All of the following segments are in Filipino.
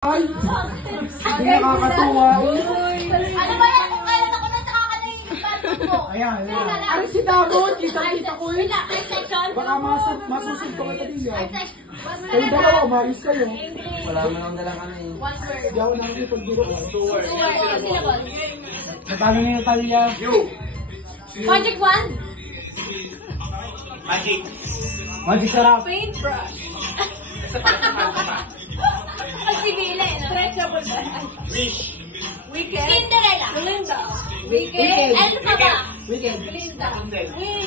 Ay! Hindi nakakatuwa. Ano ba yan? Kung kailan ako na tsaka ka na yung bathroom mo. Ayan, ayan. Ano si Dagon? Kita ko eh. Art section. Baka masusunod pa kita din yan. Art section. Kayo dalawa, umayos kayo. Wala mo nang dalang ano eh. One word. Hindi ako nakikipag-biro. 2 words. Syllables. Natalo na yung Talia. Project 1. Magic sarap. Paintbrush. Pagsibili, no? Stretchable ba? Weekend. Cinderella. Glinda. Weekend. Elsa ba? Weekend. Glinda.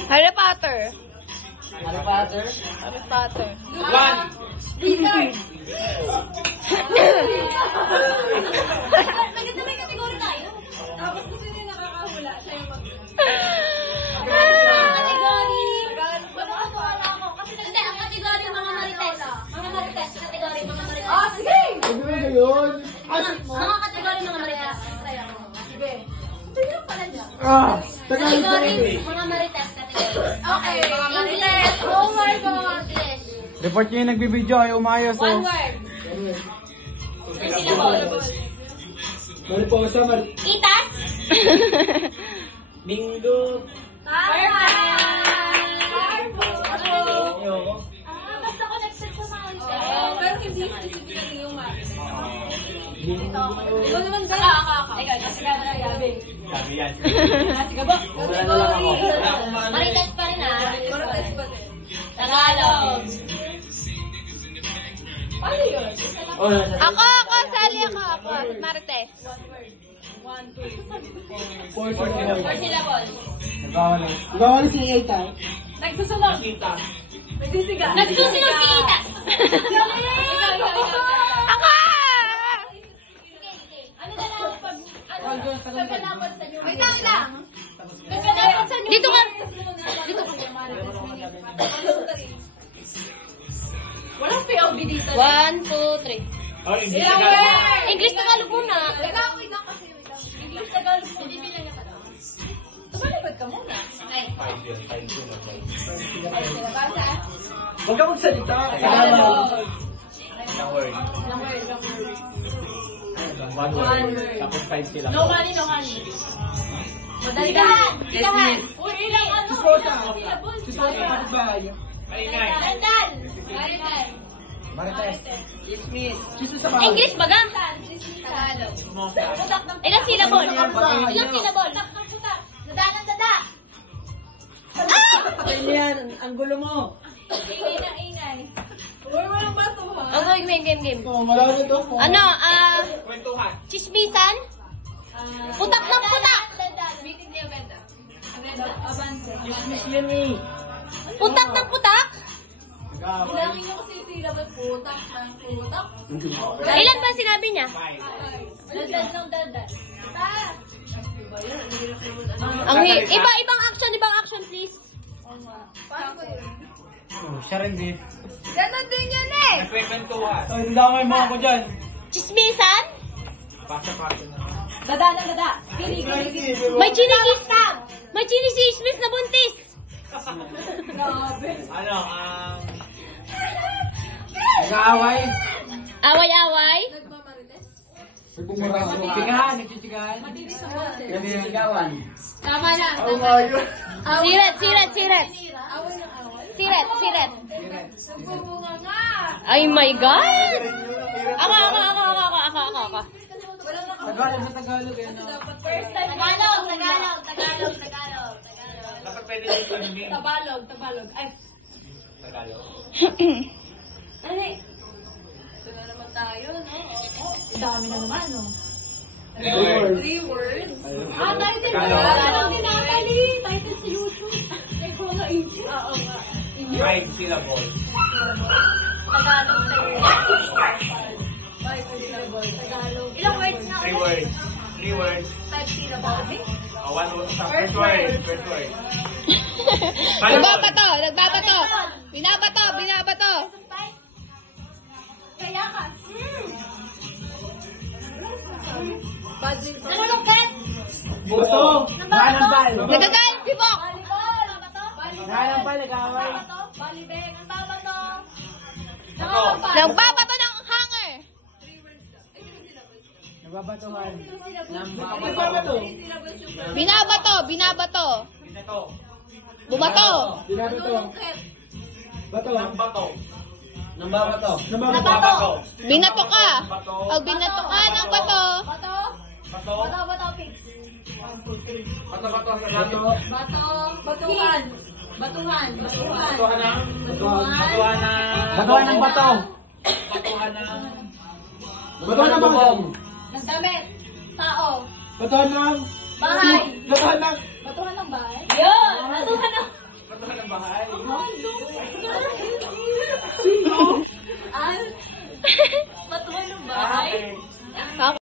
Harry Potter. Ano Potter? Harry Potter. Wizard. Maganda may kategory tayo. Tapos kung sino yung nakakahula, siya yung kategory. Wala ako. Kasi hindi, ang kategory mga marites. Mga marites. Kategory mga marites. Oh, sige! Ano ba yun? Mga kategory mga marites. Try ako. Sige. Sige pala niya. Tagalog na Kategory yun eh. mga marites kategory. Okay, mga marites. Oh my God. English. Report nyo yung nagbibideo, ayaw umayos oh. One word. Syllable. Mariposa, Itas. Bingo! Basta connected sa mga pero hindi specifically yung maris. Ikaw naman ba? Ikaw, kasi ka na yabi. Sabi yan. Kasi ka ba? Wala na lang ako. Marites pa rin ha? Marites pa rin. Tagalog. Paano yun? Oh, nasa Ako, sali ako. Marites. Four Four syllables. Nagkakalis ni Eita. Nagsusunog. Nagsisiga. Nagsusunog si Itas. Ako! Ano na lang pag pagkalaban sa inyo? Wait lang. Pagkalaban sa inyo. Dito ka. Dito ka. Walang POV dito. 1, 2, 3. Oh, hindi Ilang ka words? English Tagalog muna. Wait lang kasi. English Tagalog. Hindi bilang niya ka daw. Tumalibad ka muna. Okay. Ay, sila basa. Huwag ka magsalita. Tagalog. Ilang word. Ilang word. One word. Tapos 5 sila. No money, no honey. Madaligahan. Madaligahan. Uy, ilang ano? Si Sosa, kapit bahay. Maingay. Dandan. Marites. Marites. Dismiss. Sisi sa bahay. English baga? Tagalog. Smoke. Ilang syllable? Ilang syllable? Nadalang dada. Ang gulo mo. Ingay na ingay. Uy, walang bato ha? Okay, game. Oh, malawin to. Ano, Kwentuhan. chismisan? Putak ng putak! Meeting niya ganda. Avance. Miss Lenny. Putak ng putak? Bilangin niyo kasi syllable putak ng putak. Ilan ba sinabi niya? 5. Dadan ng dadan. Taas. Ibang action please. Paano ba yun? Oh, siya rin din. Ganon din yun eh! Nagkwentuhan. Ay, damay mo ako dyan. Chismisan? Pasa-pasa na. Dada ng dada. Kilig. May chinikistam! May chinisismis na buntis! Grabe. Ano, Nag-aaway. Away-away? Nagmamarites. Nagpumura. Nagchichigahan. Matinis sa boses. Nagsigawan. Tama na. Oh my God. Siret! Away ng away. Siret! Nagbubunga nga. Ay my God! Ako. Tagalog na Tagalog eh. No? First time. Tagalog. Dapat pwede na ito yung Tabalog. Ay. Tagalog. Ano eh? Ito na naman tayo, no? Dami na naman, no? 3 words. Title na lang ni Natalie. Title sa YouTube. Ikaw na issue. Oo nga. 5 syllables. Tagalog. 5 syllables. Tagalog. Ilang words na 3 words. 3 words. 5 syllables. One word. First word. Nagbabato! Binabato! Kaya ka. Badminton. Nanulungkit. Buto. Nanampal. Nagagalit si Bok! Volleyball. Nanampal, nag-aaway. Volleyball. Ang tama to. Ako. Nagbabato ng hanger! Nagbabatuhan. Nagbabato. Binabato, binabato. Binato. Bumato. Binabato. Bato. Ng bato. Nambabato. Nabato. Binato ka. Bato. Pag binato ka ng bato, Bato. Bato. Bato, bato, fix. Bato sa Bato. Bato. Batuhan. Batuhan. Batuhan. Batuhan ng... Batuhan. Batuhan ng bato. Batuhan ng... Batuhan ng bubong. Ng damit. Tao. Batuhan ng Bahay.